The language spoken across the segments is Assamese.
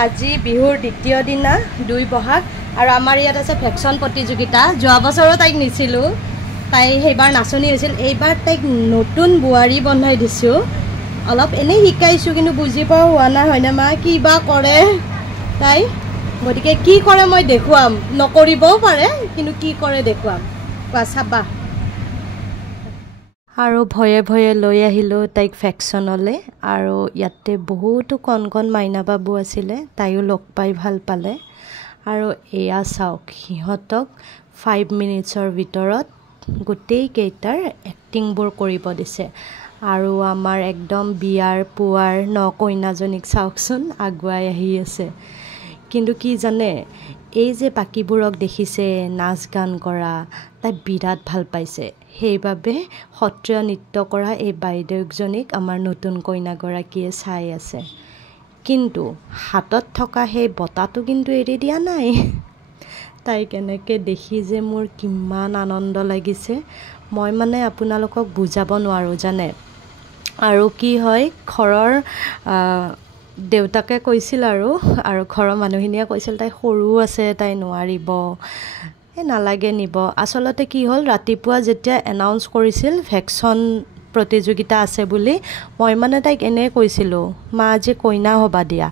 আজি বিহুৰ দ্বিতীয় দিনা 2 বহাগ আৰু আমাৰ ইয়াত আছে ভেকচন প্ৰতিযোগিতা। যোৱা বছৰো তাইক নিছিলোঁ, তাই সেইবাৰ নাচনি হৈছিল। এইবাৰ তাইক নতুন বোৱাৰী বনাই দিছোঁ। অলপ এনেই শিকাইছোঁ, কিন্তু বুজি পোৱা হোৱা নাই হয়নে মা? কি বা কৰে তাই, গতিকে কি কৰে মই দেখুৱাম। নকৰিবও পাৰে, কিন্তু কি কৰে দেখুৱাম। কোৱা চাবা। আৰু ভয়ে ভয়ে লৈ আহিলোঁ তাইক ভেকচনলৈ। আৰু ইয়াতে বহুতো কণ কণ মাইনা বাবু আছিলে, তাইও লগ পাই ভাল পালে। আৰু এয়া চাওক, সিহঁতক 5 মিনিটছৰ ভিতৰত গোটেইকেইটাৰ এক্টিংবোৰ কৰিব দিছে। আৰু আমাৰ একদম বিয়াৰ পুৱাৰ কইনাজনীক চাওকচোন আগুৱাই আহি আছে। কিন্তু কি জানে, এই যে বাকীবোৰক দেখিছে নাচ গান কৰা, তাই বিৰাট ভাল পাইছে। সেইবাবে সত্ৰীয়া নৃত্য কৰা এই বাইদেউজনীক আমাৰ নতুন কইনাগৰাকীয়ে চাই আছে। কিন্তু হাতত থকা সেই বঁটাটো কিন্তু এৰি দিয়া নাই। তাইক এনেকৈ দেখি যে মোৰ কিমান আনন্দ লাগিছে, মই মানে আপোনালোকক বুজাব নোৱাৰোঁ জানে। আৰু কি হয়, ঘৰৰ দেউতাকে কৈছিল আৰু ঘৰৰ মানুহখিনিয়ে কৈছিল তাই সৰু আছে, তাই নোৱাৰিব, নালাগে নিব। আচলতে কি হ'ল, ৰাতিপুৱা যেতিয়া এনাউন্স কৰিছিল ভেকচন প্ৰতিযোগিতা আছে বুলি, মই মানে তাইক এনেই কৈছিলোঁ, মা আজি কইনা হ'বা দিয়া।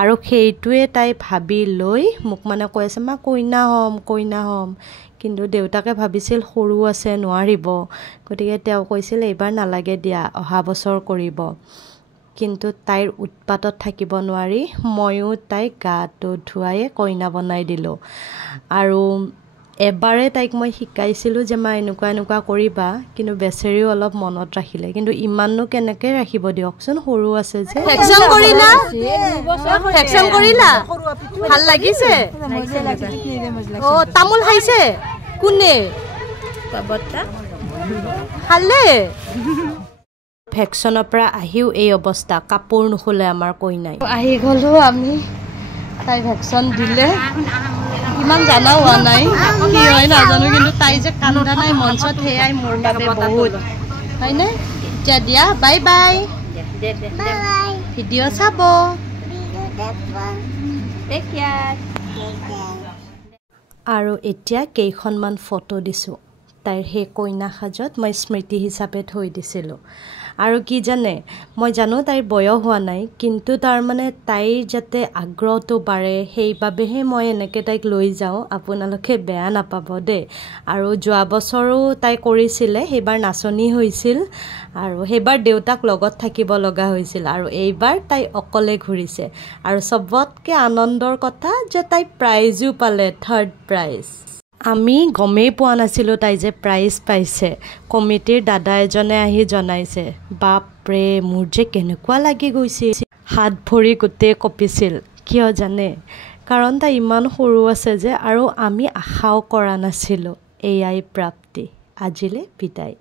আৰু সেইটোৱে তাই ভাবি লৈ মোক মানে কৈ আছে, মা কইনা হ'ম। কিন্তু দেউতাকে ভাবিছিল সৰু আছে নোৱাৰিব, গতিকে তেওঁ কৈছিল এইবাৰ নালাগে দিয়া, অহা বছৰ কৰিব। কিন্তু তাইৰ উৎপাতত থাকিব নোৱাৰি ময়ো তাইক গাটো ধুৱাই কইনা বনাই দিলোঁ। আৰু এবাৰে তাইক মই শিকাইছিলোঁ যে মা এনেকুৱা এনেকুৱা কৰিবা, কিন্তু বেচেৰিও অলপ মনত ৰাখিলে। কিন্তু ইমাননো কেনেকৈ ৰাখিব দিয়কচোন, সৰু আছে যে। ভেকচন কৰিলা? ভাল লাগিছে? তামোল খাইছে কোনে? খালে? ভেকচনৰ পৰা আহিও এই অৱস্থা, কাপোৰ নুখুলে আমাৰ কইনাই। আহি গ'লোঁ আমি, তাই ভেকচন দিলে। ইমান জানা হোৱা নাই, কি হয় নাজানো, কিন্তু তাই যে কান্দা নাই মঞ্চত, সেয়াই মোৰ বাবে বহুত, হয়নে? এতিয়া দিয়া, বাই বাই। ভিডিঅ' চাব। আৰু এতিয়া কেইখনমান ফটো দিছোঁ তাইৰ সেই কইনা সাজত, মই স্মৃতি হিচাপে থৈ দিছিলোঁ। আৰু কি জানে, মই জানো তাইৰ বয়স হোৱা নাই, কিন্তু তাৰমানে তাইৰ যাতে আগ্ৰহটো বাঢ়ে সেইবাবেহে মই এনেকৈ তাইক লৈ যাওঁ। আপোনালোকে বেয়া নাপাব দেই। আৰু যোৱা বছৰো তাই কৰিছিলে, সেইবাৰ নাচনি হৈছিল আৰু সেইবাৰ দেউতাক লগত থাকিব লগা হৈছিল। আৰু এইবাৰ তাই অকলে ঘূৰিছে। আৰু চবতকৈ আনন্দৰ কথা যে তাই প্ৰাইজো পালে, 3rd প্ৰাইজ। আমি গমেই পোৱা নাছিলোঁ তাই যে প্ৰাইজ পাইছে। কমিটিৰ দাদা এজনে আহি জনাইছে। বাপৰে, মোৰ যে কেনেকুৱা লাগি গৈছিল, হাত ভৰি গোটেই কঁপিছিল। কিয় জানে, কাৰণ তাই ইমান সৰু আছে যে, আৰু আমি আশাও কৰা নাছিলোঁ। এয়াই প্ৰাপ্তি। আজিলৈ বিদায়।